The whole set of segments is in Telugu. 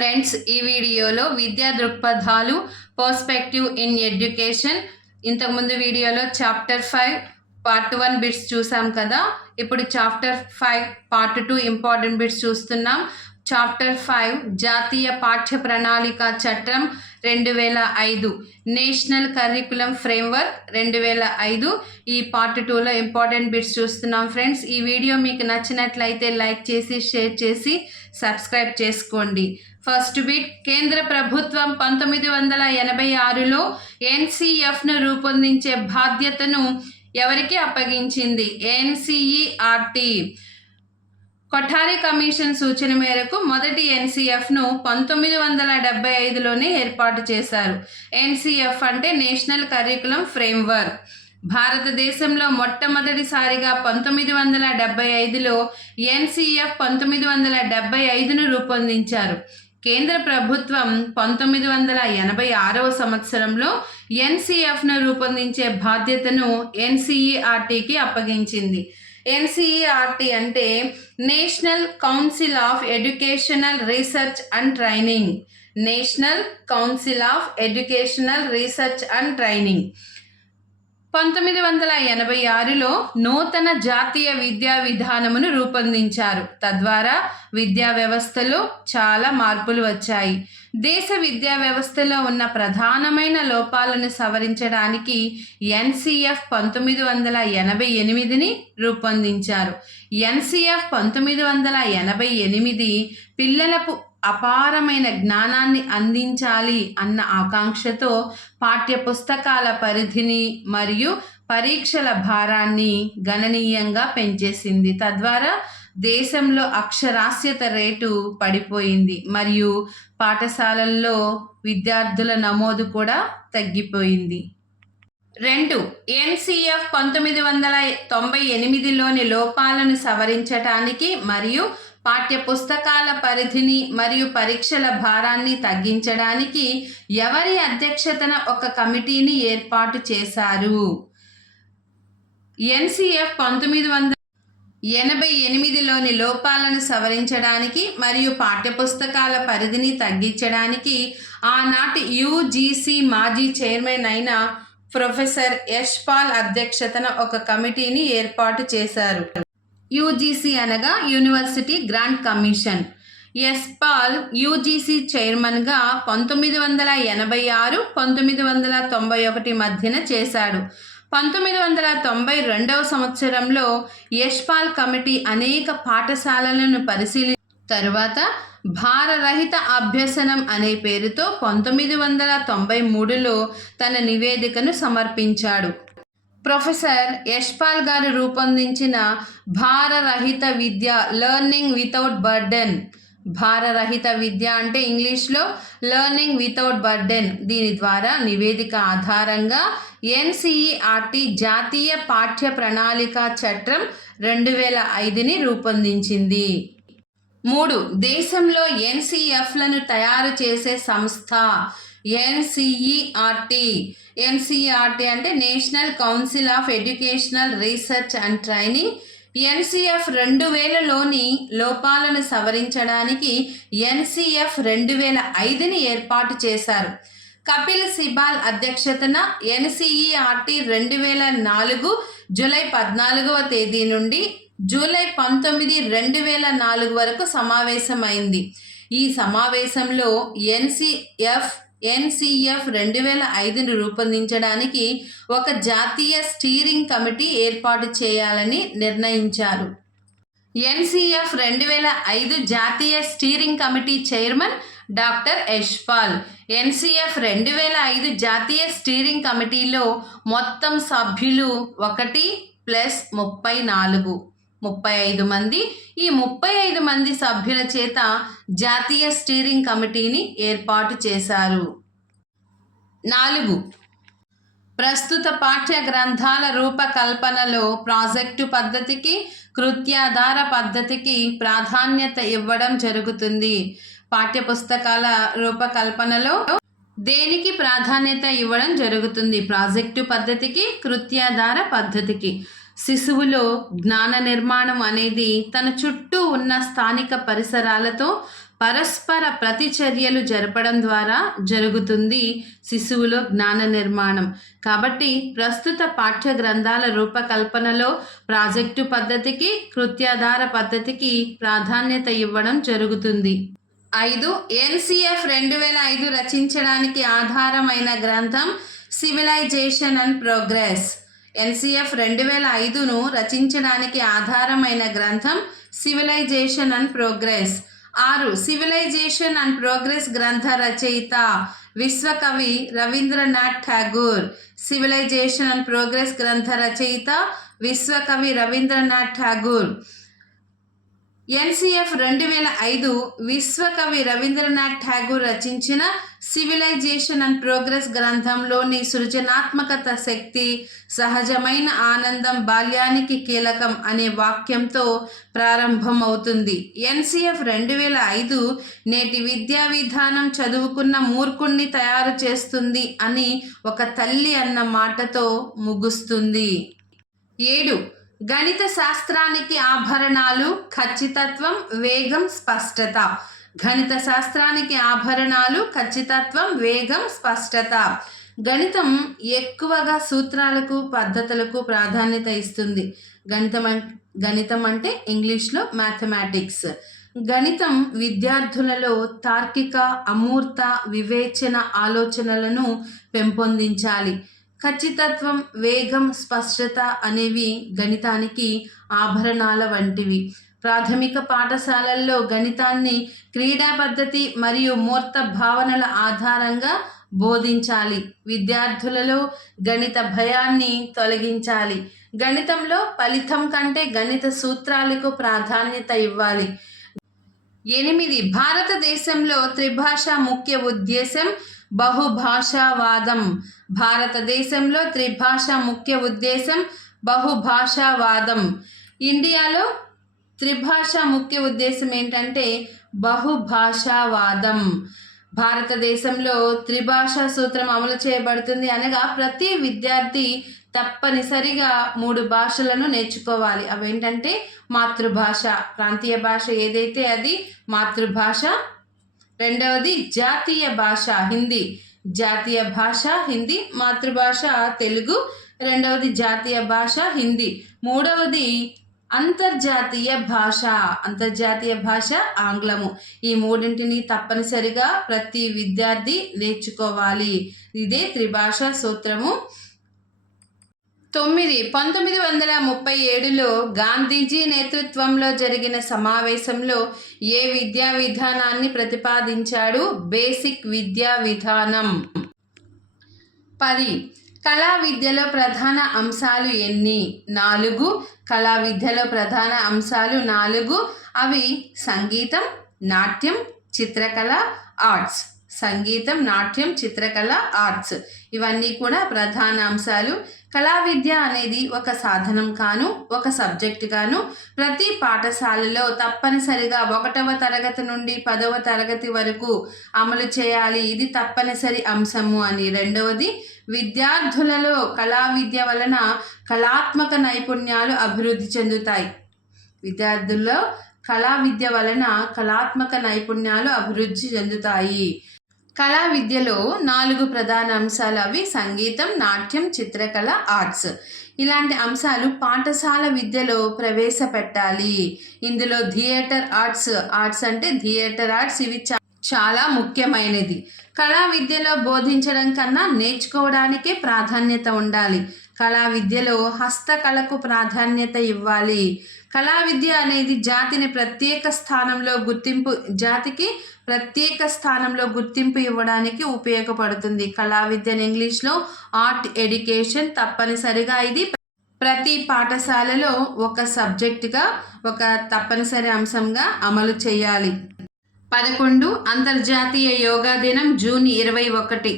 ఫ్రెండ్స్, ఈ వీడియోలో విద్యా దృక్పథాలు పర్స్పెక్టివ్ ఇన్ ఎడ్యుకేషన్. ఇంతకుముందు వీడియోలో చాప్టర్ 5 పార్ట్ 1 బిట్స్ చూసాం కదా. ఇప్పుడు చాప్టర్ 5 పార్ట్ 2 ఇంపార్టెంట్ బిట్స్ చూస్తున్నాం. చాప్టర్ 5 జాతీయ పాఠ్య ప్రణాళిక చట్టం 2005, నేషనల్ కరికులం ఫ్రేమ్వర్క్ 2005. ఈ పార్ట్ 2లో ఇంపార్టెంట్ బిట్స్ చూస్తున్నాం. ఫ్రెండ్స్, ఈ వీడియో మీకు నచ్చినట్లయితే లైక్ చేసి షేర్ చేసి సబ్స్క్రైబ్ చేసుకోండి. ఫస్ట్ బిట్, కేంద్ర ప్రభుత్వం 1986లో ఎన్సిఎఫ్ను రూపొందించే బాధ్యతను ఎవరికి అప్పగించింది? ఎన్సిఈఆర్టీ. కొఠారి కమిషన్ సూచన మేరకు మొదటి ఎన్సిఎఫ్ను 1975లోనే ఏర్పాటు చేశారు. ఎన్సిఎఫ్ అంటే నేషనల్ కరికులం ఫ్రేమ్వర్క్. భారతదేశంలో మొట్టమొదటిసారిగా 1975లో ఎన్సిఎఫ్ 1975ను రూపొందించారు. కేంద్ర ప్రభుత్వం 1986వ సంవత్సరంలో ఎన్సిఎఫ్ను రూపొందించే బాధ్యతను ఎన్సిఈఆర్టీకి అప్పగించింది. ఎన్సిఈఆర్టీ అంటే national council of educational research and training. National council of educational research and training 1986లో నూతన జాతీయ విద్యా విధానమును రూపొందించారు. తద్వారా విద్యా వ్యవస్థలో చాలా మార్పులు వచ్చాయి. దేశ విద్యా వ్యవస్థలో ఉన్న ప్రధానమైన లోపాలను సవరించడానికి ఎన్సిఎఫ్ 1988ని రూపొందించారు. ఎన్సిఎఫ్ 1988 పిల్లలకు అపారమైన జ్ఞానాన్ని అందించాలి అన్న ఆకాంక్షతో పాఠ్య పుస్తకాల పరిధిని మరియు పరీక్షల భారాన్ని గణనీయంగా పెంచేసింది. తద్వారా దేశంలో అక్షరాస్యత రేటు పడిపోయింది మరియు పాఠశాలల్లో విద్యార్థుల నమోదు కూడా తగ్గిపోయింది. 2. ఎన్సిఎఫ్ 1998లోని లోపాలను సవరించటానికి మరియు పాఠ్య పుస్తకాల పరిధిని మరియు పరీక్షల భారాన్ని తగ్గించడానికి ఎవరి అధ్యక్షతన ఒక కమిటీని ఏర్పాటు చేశారు? ఎన్సిఎఫ్ 1988లోని లోపాలను సవరించడానికి మరియు పాఠ్యపుస్తకాల పరిధిని తగ్గించడానికి ఆనాటి యుజిసి మాజీ చైర్మన్ అయిన ప్రొఫెసర్ యశ్పాల్ అధ్యక్షతన ఒక కమిటీని ఏర్పాటు చేశారు. యుజిసి అనగా university grant commission. Yashpal UGC చైర్మన్గా 1986-1991 మధ్యన చేశాడు. 1992వ సంవత్సరంలో యశ్పాల్ కమిటీ అనేక పాఠశాలలను తరువాత భారరహిత అభ్యసనం అనే పేరుతో 1993లో తన నివేదికను సమర్పించాడు. ప్రొఫెసర్ యశ్పాల్ గారు రూపొందించిన భారరహిత విద్య, లెర్నింగ్ వితౌట్ బర్డెన్. భారరహిత విద్య అంటే ఇంగ్లీష్లో లెర్నింగ్ వితౌట్ బర్డెన్. దీని ద్వారా నివేదిక ఆధారంగా ఎన్సిఈఆర్టీ జాతీయ పాఠ్య ప్రణాళిక చట్టం 2005ని రూపొందించింది. 3. దేశంలో ఎన్సిఎఫ్లను తయారు చేసే సంస్థ ఎన్సిఈఆర్టీ. ఎన్సిఈఆర్టీ అంటే national council of educational research and training. NCF 2000లోని లోపాలను సవరించడానికి ఎన్సిఎఫ్ 2005ని ఏర్పాటు చేశారు. కపిల్ సిబాల్ అధ్యక్షతన ఎన్సిఈఆర్టీ 2004 జూలై 14వ తేదీ నుండి జూలై 19, 2004 వరకు సమావేశమైంది. ఈ సమావేశంలో ఎన్సిఎఫ్ 2005ని రూపొందించడానికి ఒక జాతీయ స్టీరింగ్ కమిటీ ఏర్పాటు చేయాలని నిర్ణయించారు. ఎన్సిఎఫ్ 2005 జాతీయ steering committee chairman doctor Yashpal. NCF 2005 జాతీయ స్టీరింగ్ కమిటీలో మొత్తం సభ్యులు 1+34 మంది. ఈ 35 మంది సభ్యుల చేత జాతీయ స్టీరింగ్ కమిటీని ఏర్పాటు చేశారు. 4. ప్రస్తుత పాఠ్య గ్రంథాల రూపకల్పనలో ప్రాజెక్టు పద్ధతికి, కృత్యాధార పద్ధతికి ప్రాధాన్యత ఇవ్వడం జరుగుతుంది. పాఠ్యపుస్తకాల రూపకల్పనలో దేనికి ప్రాధాన్యత ఇవ్వడం జరుగుతుంది? ప్రాజెక్టు పద్ధతికి, కృత్యాధార పద్ధతికి. శిశువులో జ్ఞాన నిర్మాణం అనేది తన చుట్టూ ఉన్న స్థానిక పరిసరాలతో పరస్పర ప్రతిచర్యలు జరపడం ద్వారా జరుగుతుంది శిశువులో జ్ఞాన నిర్మాణం. కాబట్టి ప్రస్తుత పాఠ్య గ్రంథాల రూపకల్పనలో ప్రాజెక్టు పద్ధతికి, కృత్యాధార పద్ధతికి ప్రాధాన్యత ఇవ్వడం జరుగుతుంది. 5. ఎన్సిఎఫ్ 2005 రచించడానికి ఆధారమైన గ్రంథం సివిలైజేషన్ అండ్ ప్రోగ్రెస్. ఎన్సిఎఫ్ 2005ను రచించడానికి ఆధారమైన గ్రంథం civilisation and progress. 6. Civilisation and progress గ్రంథ రచయిత విశ్వకవి Rabindranath Tagore. Civilisation and progress గ్రంథ రచయిత విశ్వకవి రవీంద్రనాథ్ ఠాగూర్. ఎన్సిఎఫ్ 2005 విశ్వకవి రవీంద్రనాథ్ ఠాగూర్ రచించిన సివిలైజేషన్ అండ్ ప్రోగ్రెస్ గ్రంథంలోని సృజనాత్మకత శక్తి, సహజమైన ఆనందం బాల్యానికి కీలకం అనే వాక్యంతో ప్రారంభమవుతుంది. ఎన్సిఎఫ్ 2005 నేటి విద్యా విధానం చదువుకున్న మూర్ఖుణ్ణి తయారు చేస్తుంది అని ఒక తల్లి అన్న మాటతో ముగుస్తుంది. 7. గణిత శాస్త్రానికి ఆభరణాలు ఖచ్చితత్వం, వేగం, స్పష్టత. గణిత శాస్త్రానికి ఆభరణాలు ఖచ్చితత్వం, వేగం, స్పష్టత. గణితం ఎక్కువగా సూత్రాలకు, పద్ధతులకు ప్రాధాన్యత ఇస్తుంది. గణితం అంటే ఇంగ్లీష్లో మ్యాథమెటిక్స్. గణితం విద్యార్థులలో తార్కిక, అమూర్త, వివేచన ఆలోచనలను పెంపొందించాలి. ఖచ్చితత్వం, వేగం, స్పష్టత అనేవి గణితానికి ఆభరణాల వంటివి. ప్రాథమిక పాఠశాలల్లో గణితాన్ని క్రీడా పద్ధతి మరియు మూర్త భావనల ఆధారంగా బోధించాలి. విద్యార్థులలో గణిత భయాన్ని తొలగించాలి. గణితంలో ఫలితం కంటే గణిత సూత్రాలకు ప్రాధాన్యత ఇవ్వాలి. 8. భారతదేశంలో త్రిభాషా ముఖ్య ఉద్దేశం బహుభాషావాదం. భారతదేశంలో త్రిభాషా ముఖ్య ఉద్దేశం బహుభాషావాదం. ఇండియాలో త్రిభాషా ముఖ్య ఉద్దేశం ఏంటంటే బహుభాషావాదం. భారతదేశంలో త్రిభాషా సూత్రం అమలు చేయబడుతుంది అనగా ప్రతి విద్యార్థి తప్పనిసరిగా 3 భాషలను నేర్చుకోవాలి. అవేంటంటే మాతృభాష, ప్రాంతీయ భాష ఏదైతే అది మాతృభాష. రెండవది జాతీయ భాష హిందీ. జాతీయ భాష హిందీ, మాతృభాష తెలుగు. రెండవది జాతీయ భాష హిందీ. మూడవది అంతర్జాతీయ భాష. అంతర్జాతీయ భాష ఆంగ్లము. ఈ మూడింటిని తప్పనిసరిగా ప్రతి విద్యార్థి నేర్చుకోవాలి. ఇదే త్రిభాషా సూత్రము. 9. 1937లో గాంధీజీ నేతృత్వంలో జరిగిన సమావేశంలో ఏ విద్యా విధానాన్ని ప్రతిపాదించాడు? బేసిక్ విద్యా విధానం. 10. కళా విద్యలో ప్రధాన అంశాలు ఎన్ని? 4. కళా విద్యలో ప్రధాన అంశాలు 4. అవి సంగీతం, నాట్యం, చిత్రకళ, ఆర్ట్స్. సంగీతం, నాట్యం, చిత్రకళ, ఆర్ట్స్ ఇవన్నీ కూడా ప్రధాన అంశాలు. కళా విద్య అనేది ఒక సాధనం కాను, ఒక సబ్జెక్ట్ గాను ప్రతి పాఠశాలలో తప్పనిసరిగా 1వ తరగతి నుండి 10వ తరగతి వరకు అమలు చేయాలి. ఇది తప్పనిసరి అంశము అని. రెండవది, విద్యార్థులలో కళా విద్య వలన కళాత్మక నైపుణ్యాలు అభివృద్ధి చెందుతాయి. విద్యార్థుల్లో కళా విద్య వలన కళాత్మక నైపుణ్యాలు అభివృద్ధి చెందుతాయి. కళా విద్యలో 4 ప్రధాన అంశాలు. అవి సంగీతం, నాట్యం, చిత్రకళ, ఆర్ట్స్. ఇలాంటి అంశాలు పాఠశాల విద్యలో ప్రవేశపెట్టాలి. ఇందులో థియేటర్ ఆర్ట్స్, ఆర్ట్స్ అంటే థియేటర్ ఆర్ట్స్, ఇవి చాలా ముఖ్యమైనది. కళా విద్యలో బోధించడం కన్నా నేర్చుకోవడానికే ప్రాధాన్యత ఉండాలి. కళా విద్యలో హస్తకళకు ప్రాధాన్యత ఇవ్వాలి. కళా విద్య అనేది జాతికి ప్రత్యేక స్థానంలో గుర్తింపు ఇవ్వడానికి ఉపయోగపడుతుంది. కళా విద్యను ఇంగ్లీష్లో ఆర్ట్ ఎడ్యుకేషన్. తప్పనిసరిగా ఇది ప్రతి పాఠశాలలో ఒక సబ్జెక్టుగా, ఒక తప్పనిసరి అంశంగా అమలు చేయాలి. 11. అంతర్జాతీయ యోగా దినం జూన్ 21.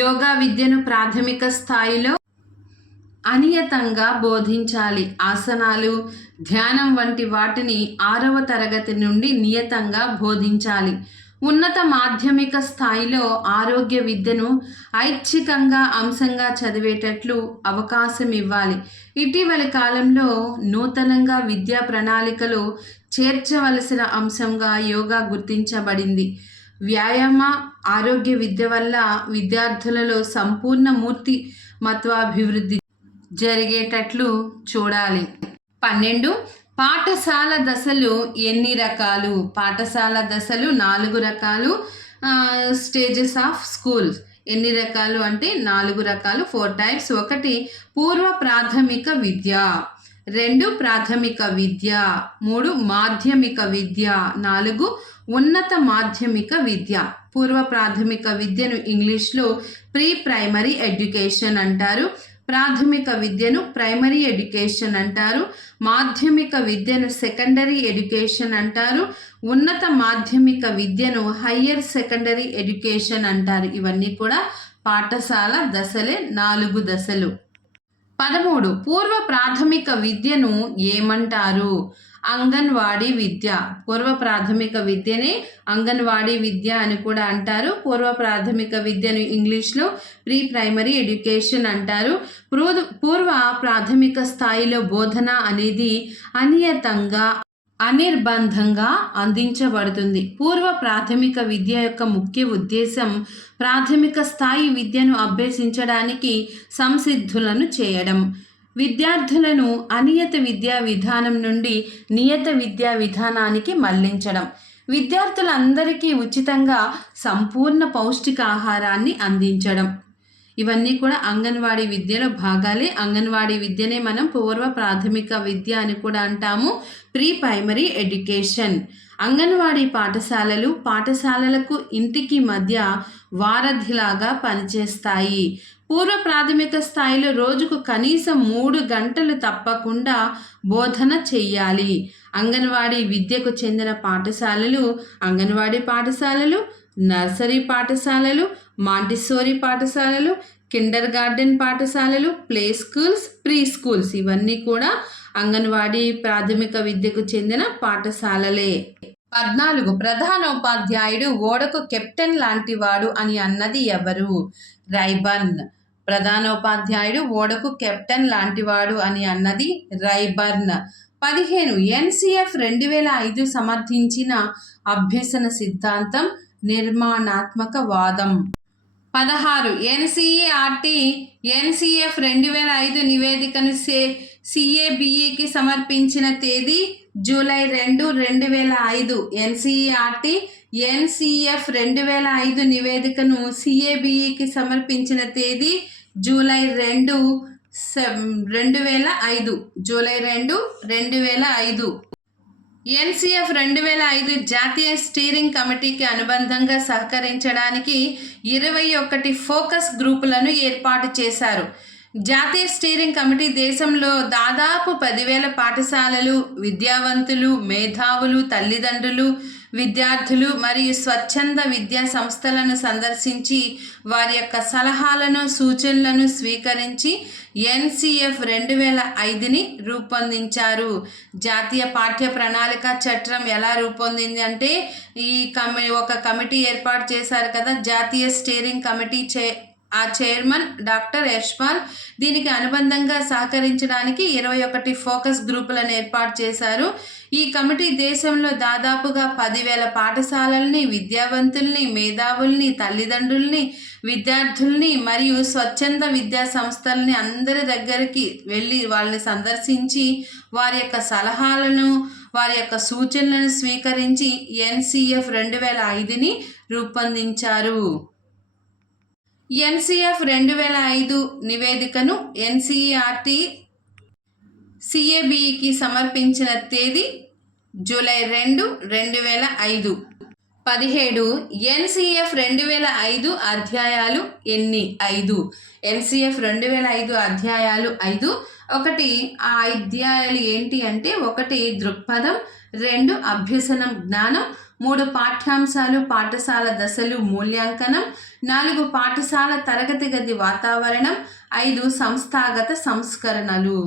యోగా విద్యను ప్రాథమిక స్థాయిలో అనియతంగా బోధించాలి. ఆసనాలు, ధ్యానం వంటి వాటిని 6వ తరగతి నుండి నియతంగా బోధించాలి. ఉన్నత మాధ్యమిక స్థాయిలో ఆరోగ్య విద్యను ఐచ్ఛికంగా అంశంగా చదివేటట్లు అవకాశం ఇవ్వాలి. ఇటీవలి కాలంలో నూతనంగా విద్యా ప్రణాళికలో చేర్చవలసిన అంశంగా యోగా గుర్తించబడింది. వ్యాయామ ఆరోగ్య విద్య వల్ల విద్యార్థులలో సంపూర్ణ మూర్తి మత్వాభివృద్ధి జరిగేటట్లు చూడాలి. 12. పాఠశాల దశలు ఎన్ని రకాలు? పాఠశాల దశలు 4 రకాలు. స్టేజెస్ ఆఫ్ స్కూల్స్ ఎన్ని రకాలు అంటే 4 రకాలు, 4 టైప్స్. 1 పూర్వ ప్రాథమిక విద్య, 2 ప్రాథమిక విద్య, 3 మాధ్యమిక విద్య, 4 ఉన్నత మాధ్యమిక విద్య. పూర్వ ప్రాథమిక విద్యను ఇంగ్లీష్లో ప్రీ ప్రైమరీ ఎడ్యుకేషన్ అంటారు. ప్రాథమిక విద్యను ప్రైమరీ ఎడ్యుకేషన్ అంటారు. మాధ్యమిక విద్యను సెకండరీ ఎడ్యుకేషన్ అంటారు. ఉన్నత మాధ్యమిక విద్యను హయ్యర్ సెకండరీ ఎడ్యుకేషన్ అంటారు. ఇవన్నీ కూడా పాఠశాల దశలే, 4 దశలు. 13. పూర్వ ప్రాథమిక విద్యను ఏమంటారు? అంగన్వాడీ విద్య. పూర్వ ప్రాథమిక విద్యనే అంగన్వాడీ విద్య అని కూడా అంటారు. పూర్వ ప్రాథమిక విద్యను ఇంగ్లీష్లో ప్రీ ప్రైమరీ ఎడ్యుకేషన్ అంటారు. పూర్వ ప్రాథమిక స్థాయిలో బోధన అనేది అనియతంగా, అనిర్బంధంగా అందించబడుతుంది. పూర్వ ప్రాథమిక విద్య యొక్క ముఖ్య ఉద్దేశం ప్రాథమిక స్థాయి విద్యను అభ్యసించడానికి సంసిద్ధులను చేయడం, విద్యార్థులను అనియత విద్యా విధానం నుండి నియత విద్యా విధానానికి మళ్లించడం, విద్యార్థులందరికీ ఉచితంగా సంపూర్ణ పౌష్టికాహారాన్ని అందించడం. ఇవన్నీ కూడా అంగన్వాడీ విద్యలో భాగాలే. అంగన్వాడీ విద్యనే మనం పూర్వ ప్రాథమిక విద్య అని కూడా అంటాము, ప్రీ ప్రైమరీ ఎడ్యుకేషన్. అంగన్వాడీ పాఠశాలలకు ఇంటికి మధ్య వారధిలాగా పనిచేస్తాయి. పూర్వ ప్రాథమిక స్థాయిలో రోజుకు కనీసం 3 గంటలు తప్పకుండా బోధన చెయ్యాలి. అంగన్వాడీ విద్యకు చెందిన పాఠశాలలు అంగన్వాడీ పాఠశాలలు, నర్సరీ పాఠశాలలు, మాంటిసోరీ పాఠశాలలు, కిండర్ గార్డెన్ పాఠశాలలు, ప్లే స్కూల్స్, ప్రీ స్కూల్స్ ఇవన్నీ కూడా అంగన్వాడీ ప్రాథమిక విద్యకు చెందిన పాఠశాలలే. 14. ప్రధానోపాధ్యాయుడు ఓడకు కెప్టెన్ లాంటివాడు అని అన్నది ఎవరు? రైబర్న్. ప్రధానోపాధ్యాయుడు ఓడకు కెప్టెన్ లాంటివాడు అని అన్నది రైబర్న్. 15. ఎన్సిఎఫ్ 2005 సమర్థించిన అభ్యసన సిద్ధాంతం నిర్మాణాత్మక వాదం. 16. ఎన్సిఎఫ్ 2005 నివేదికను సిఏబిఈకి సమర్పించిన తేదీ జూలై 2, 2005. ఎన్సిఎఫ్ 2005 నివేదికను సిఏబిఈకి సమర్పించిన తేదీ జూలై 2, 2005. జూలై 2, 2005. ఎన్సిఎఫ్ 2005 జాతీయ స్టీరింగ్ కమిటీకి అనుబంధంగా సహకరించడానికి 21 ఫోకస్ గ్రూపులను ఏర్పాటు చేశారు. జాతీయ స్టీరింగ్ కమిటీ దేశంలో దాదాపు 10,000 పాఠశాలలు, విద్యావంతులు, మేధావులు, తల్లిదండ్రులు, విద్యార్థులు మరియు స్వచ్ఛంద విద్యా సంస్థలను సందర్శించి వారి యొక్క సలహాలను, సూచనలను స్వీకరించి ఎన్సిఎఫ్ 2005ని రూపొందించారు. జాతీయ పాఠ్య ప్రణాళిక చట్టం ఎలా రూపొందింది అంటే ఒక కమిటీ ఏర్పాటు చేశారు కదా, జాతీయ స్టీరింగ్ కమిటీ ఆ చైర్మన్ డాక్టర్ యశ్పాల్. దీనికి అనుబంధంగా సహకరించడానికి 21 ఫోకస్ గ్రూపులను ఏర్పాటు చేశారు. ఈ కమిటీ దేశంలో దాదాపుగా 10,000 పాఠశాలల్ని, విద్యావంతుల్ని, మేధావుల్ని, తల్లిదండ్రుల్ని, విద్యార్థుల్ని మరియు స్వచ్ఛంద విద్యా సంస్థల్ని అందరి దగ్గరికి వెళ్ళి వాళ్ళని సందర్శించి వారి యొక్క సలహాలను, వారి యొక్క సూచనలను స్వీకరించి ఎన్సిఎఫ్ 2005ని రూపొందించారు. ఎన్సిఎఫ్ 2005 నివేదికను ఎన్సిఈఆర్టీ సిఏబిఈకి సమర్పించిన తేదీ జూలై 2, 2005. 17. ఎన్సిఎఫ్ 2005 అధ్యాయాలు ఎన్ని? 5. ఎన్సిఎఫ్ 2005 అధ్యాయాలు 5. 1 ఆ అధ్యాయాలు ఏంటి అంటే 1 దృక్పథం, 2 అభ్యసనం జ్ఞానం, 3 పాఠ్యాంశాలు పాఠశాల దశలు మూల్యాంకనం, 4 పాఠశాల తరగతి గది వాతావరణం, 5 సంస్థాగత సంస్కరణలు.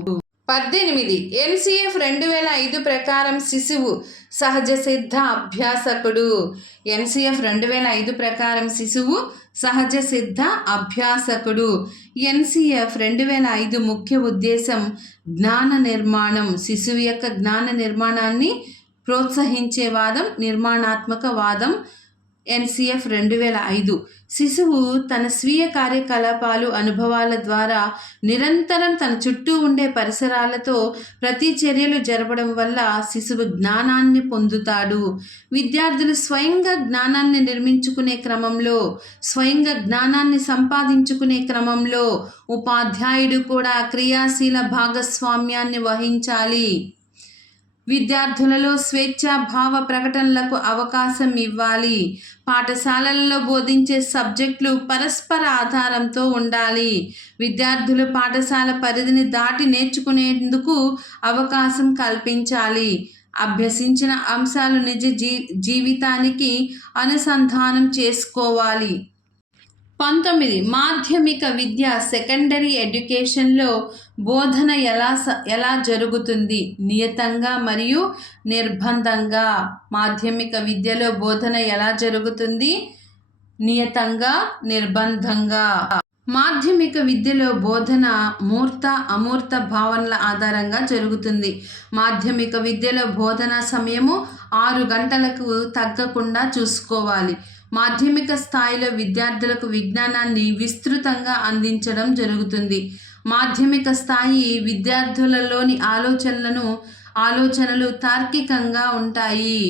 18. ఎన్సిఎఫ్ 2005 ప్రకారం శిశువు సహజ సిద్ధ అభ్యాసకుడు. ఎన్సిఎఫ్ 2005 ప్రకారం శిశువు సహజ సిద్ధ అభ్యాసకుడు. ఎన్సిఎఫ్ 2005 ముఖ్య ఉద్దేశం జ్ఞాన నిర్మాణం. శిశువు యొక్క జ్ఞాన నిర్మాణాన్ని ప్రోత్సహించే వాదం నిర్మాణాత్మక వాదం. ఎన్సిఎఫ్ 2005 శిశువు తన స్వీయ కార్యకలాపాలు అనుభవాల ద్వారా నిరంతరం తన చుట్టూ ఉండే పరిసరాలతో ప్రతిచర్యలు జరపడం వల్ల శిశువు జ్ఞానాన్ని పొందుతాడు. విద్యార్థులు స్వయంగా జ్ఞానాన్ని నిర్మించుకునే క్రమంలో, స్వయంగా జ్ఞానాన్ని సంపాదించుకునే క్రమంలో ఉపాధ్యాయుడు కూడా క్రియాశీల భాగస్వామ్యాన్ని వహించాలి. విద్యార్థులలో స్వేచ్ఛా భావ ప్రకటనలకు అవకాశం ఇవ్వాలి. పాఠశాలల్లో బోధించే సబ్జెక్టులు పరస్పర ఆధారంతో ఉండాలి. విద్యార్థులు పాఠశాల పరిధిని దాటి నేర్చుకునేందుకు అవకాశం కల్పించాలి. అభ్యసించిన అంశాలు నిజ జీవితానికి అనుసంధానం చేసుకోవాలి. 19 మాధ్యమిక విద్య సెకండరీ ఎడ్యుకేషన్లో బోధన ఎలా జరుగుతుంది? నియతంగా మరియు నిర్బంధంగా. మాధ్యమిక విద్యలో బోధన ఎలా జరుగుతుంది? నియతంగా, నిర్బంధంగా. మాధ్యమిక విద్యలో బోధన మూర్త అమూర్త భావనల ఆధారంగా జరుగుతుంది. మాధ్యమిక విద్యలో బోధనా సమయము 6 గంటలకు తగ్గకుండా చూసుకోవాలి. మాధ్యమిక స్థాయిలో విద్యార్థులకు విజ్ఞానాన్ని విస్తృతంగా అందించడం జరుగుతుంది. మాధ్యమిక స్థాయి విద్యార్థులలోని ఆలోచనలు తార్కికంగా ఉంటాయి.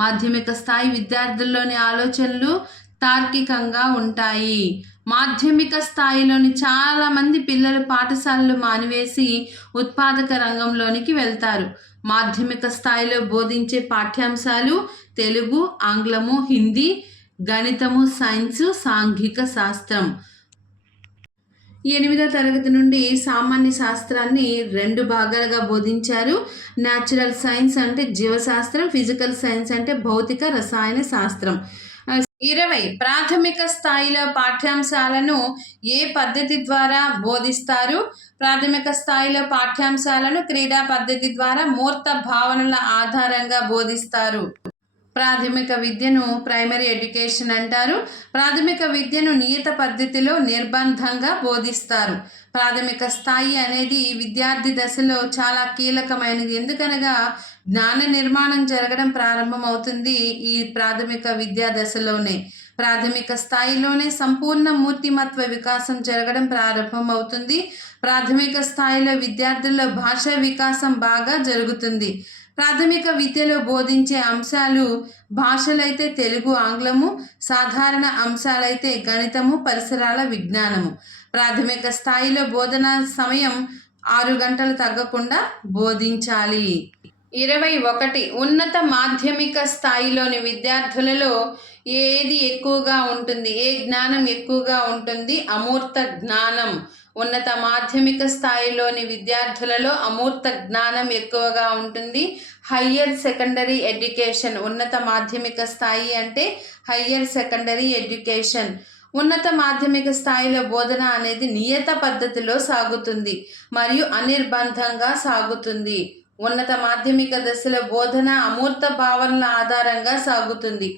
మాధ్యమిక స్థాయి విద్యార్థుల్లోని ఆలోచనలు తార్కికంగా ఉంటాయి. మాధ్యమిక స్థాయిలోని చాలామంది పిల్లలు పాఠశాలలు మానివేసి ఉత్పాదక రంగంలోనికి వెళ్తారు. మాధ్యమిక స్థాయిలో బోధించే పాఠ్యాంశాలు తెలుగు, ఆంగ్లము, హిందీ, గణితము, సైన్సు, సాంఘిక శాస్త్రం. 8వ తరగతి నుండి సామాన్య శాస్త్రాన్ని 2 భాగాలుగా బోధించారు. న్యాచురల్ సైన్స్ అంటే జీవశాస్త్రం, ఫిజికల్ సైన్స్ అంటే భౌతిక రసాయన శాస్త్రం. 20 ప్రాథమిక స్థాయిలో పాఠ్యాంశాలను ఏ పద్ధతి ద్వారా బోధిస్తారు? ప్రాథమిక స్థాయిలో పాఠ్యాంశాలను క్రీడా పద్ధతి ద్వారా మూర్త భావనల ఆధారంగా బోధిస్తారు. ప్రాథమిక విద్యను ప్రైమరీ ఎడ్యుకేషన్ అంటారు. ప్రాథమిక విద్యను నియత పద్ధతిలో నిర్బంధంగా బోధిస్తారు. ప్రాథమిక స్థాయి అనేది విద్యార్థి దశలో చాలా కీలకమైనది. ఎందుకనగా జ్ఞాన నిర్మాణం జరగడం ప్రారంభమవుతుంది ఈ ప్రాథమిక విద్యా దశలోనే. ప్రాథమిక స్థాయిలోనే సంపూర్ణ మూర్తిమత్వ వికాసం జరగడం ప్రారంభమవుతుంది. ప్రాథమిక స్థాయిలో విద్యార్థుల్లో భాషా వికాసం బాగా జరుగుతుంది. ప్రాథమిక విద్యలో బోధించే అంశాలు భాషలైతే తెలుగు, ఆంగ్లము, సాధారణ అంశాలైతే గణితము, పరిసరాల విజ్ఞానము. ప్రాథమిక స్థాయిలో బోధనా సమయం 6 గంటలు తగ్గకుండా బోధించాలి. 21 ఉన్నత మాధ్యమిక స్థాయిలోని విద్యార్థులలో ఏది ఎక్కువగా ఉంటుంది? ఏ జ్ఞానం ఎక్కువగా ఉంటుంది? అమూర్త జ్ఞానం. ఉన్నత మాధ్యమిక స్థాయిలోని విద్యార్థులలో అమూర్త జ్ఞానం ఎక్కువగా ఉంటుంది. Higher secondary education. ఉన్నత మాధ్యమిక స్థాయి అంటే హయ్యర్ సెకండరీ ఎడ్యుకేషన్. ఉన్నత మాధ్యమిక స్థాయిలో బోధన అనేది నియత పద్ధతిలో సాగుతుంది మరియు అనిర్బంధంగా సాగుతుంది. ఉన్నత మాధ్యమిక దశలో బోధన అమూర్త భావనల ఆధారంగా సాగుతుంది.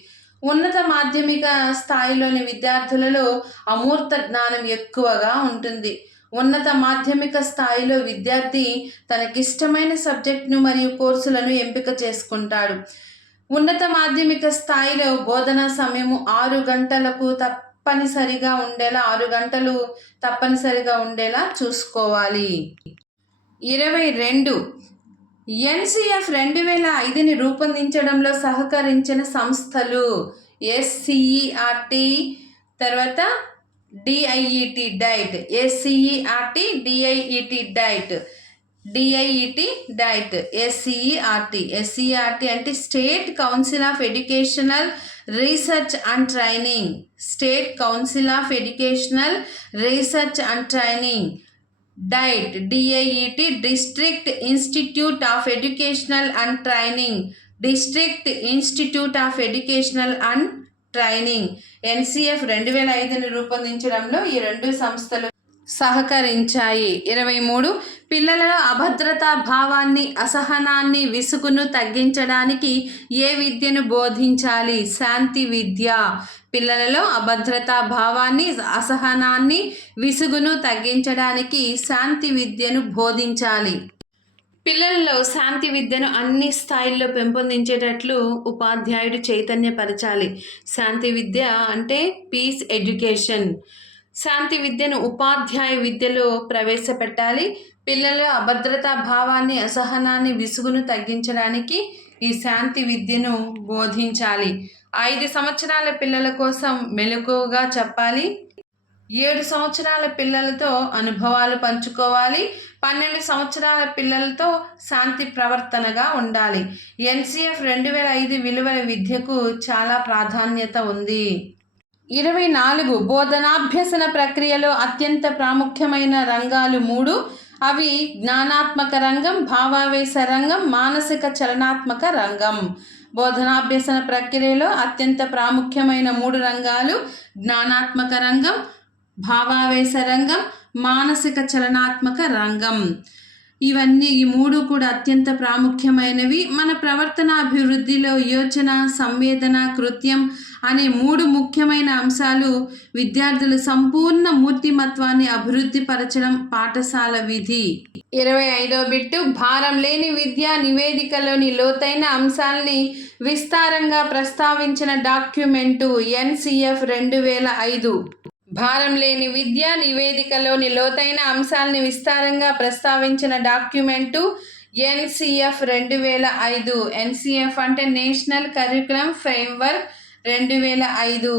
ఉన్నత మాధ్యమిక స్థాయిలోని విద్యార్థులలో అమూర్త జ్ఞానం ఎక్కువగా ఉంటుంది. ఉన్నత మాధ్యమిక స్థాయిలో విద్యార్థి తనకిష్టమైన సబ్జెక్టును మరియు కోర్సులను ఎంపిక చేసుకుంటాడు. ఉన్నత మాధ్యమిక స్థాయిలో బోధనా సమయము 6 గంటలకు తప్పనిసరిగా ఉండేలా 6 గంటలు తప్పనిసరిగా ఉండేలా చూసుకోవాలి. 22 ఎన్సిఎఫ్ 2005ని రూపొందించడంలో సహకరించిన సంస్థలు. ఎస్సిఈఆర్టీ, తర్వాత DIET DIET. SCERT, DIET DIET. DIET DIET, SCERT. SCERT అంటే state council of educational research and training. State council of educational research and training. DIET, DIET district institute of educational and training. District institute of educational and training. NCF 2005ని రూపొందించడంలో ఈ 2 సంస్థలు సహకరించాయి. 23 పిల్లలలో అభద్రతా భావాన్ని, అసహనాన్ని, విసుగును తగ్గించడానికి ఏ విద్యను బోధించాలి? శాంతి విద్య. పిల్లలలో అభద్రతా భావాన్ని, అసహనాన్ని, విసుగును తగ్గించడానికి శాంతి విద్యను బోధించాలి. పిల్లల్లో శాంతి విద్యను అన్ని స్థాయిల్లో పెంపొందించేటట్లు ఉపాధ్యాయుడు చైతన్యపరచాలి. శాంతి విద్య అంటే పీస్ ఎడ్యుకేషన్. శాంతి విద్యను ఉపాధ్యాయ విద్యలో ప్రవేశపెట్టాలి. పిల్లల అభద్రతా భావాన్ని, అసహనాన్ని, విసుగును తగ్గించడానికి ఈ శాంతి విద్యను బోధించాలి. 5 సంవత్సరాల పిల్లల కోసం మెలకువగా చెప్పాలి. 7 సంవత్సరాల పిల్లలతో అనుభవాలు పంచుకోవాలి. 12 సంవత్సరాల పిల్లలతో శాంతి ప్రవర్తనగా ఉండాలి. NCF 2005 విలువల విద్యకు చాలా ప్రాధాన్యత ఉంది. 24 బోధనాభ్యసన ప్రక్రియలో అత్యంత ప్రాముఖ్యమైన రంగాలు 3. అవి జ్ఞానాత్మక రంగం, భావావేశ రంగం, మానసిక చలనాత్మక రంగం. బోధనాభ్యసన ప్రక్రియలో అత్యంత ప్రాముఖ్యమైన 3 రంగాలు జ్ఞానాత్మక రంగం, భావావేశ రంగం, మానసిక చలనాత్మక రంగం. ఇవన్నీ ఈ 3 కూడా అత్యంత ప్రాముఖ్యమైనవి. మన ప్రవర్తన అభివృద్ధిలో యోచన, సంవేదన, కృత్యం అనే 3 ముఖ్యమైన అంశాలు విద్యార్థుల సంపూర్ణ మూర్తిమత్వాన్ని అభివృద్ధి పరచడం పాఠశాల విధి. 25వ బిట్టు భారం లేని విద్య నివేదికలోని లోతైన అంశాల్ని విస్తారంగా ప్రస్తావించిన డాక్యుమెంటు NCF 2005. భారం లేని విద్య నివేదికలోని లోతైన అంశాల్ని విస్తారంగా ప్రస్తావించిన డాక్యుమెంటు NCF 2005. NCF అంటే నేషనల్ కరికులం ఫ్రేమ్వర్క్ 2005.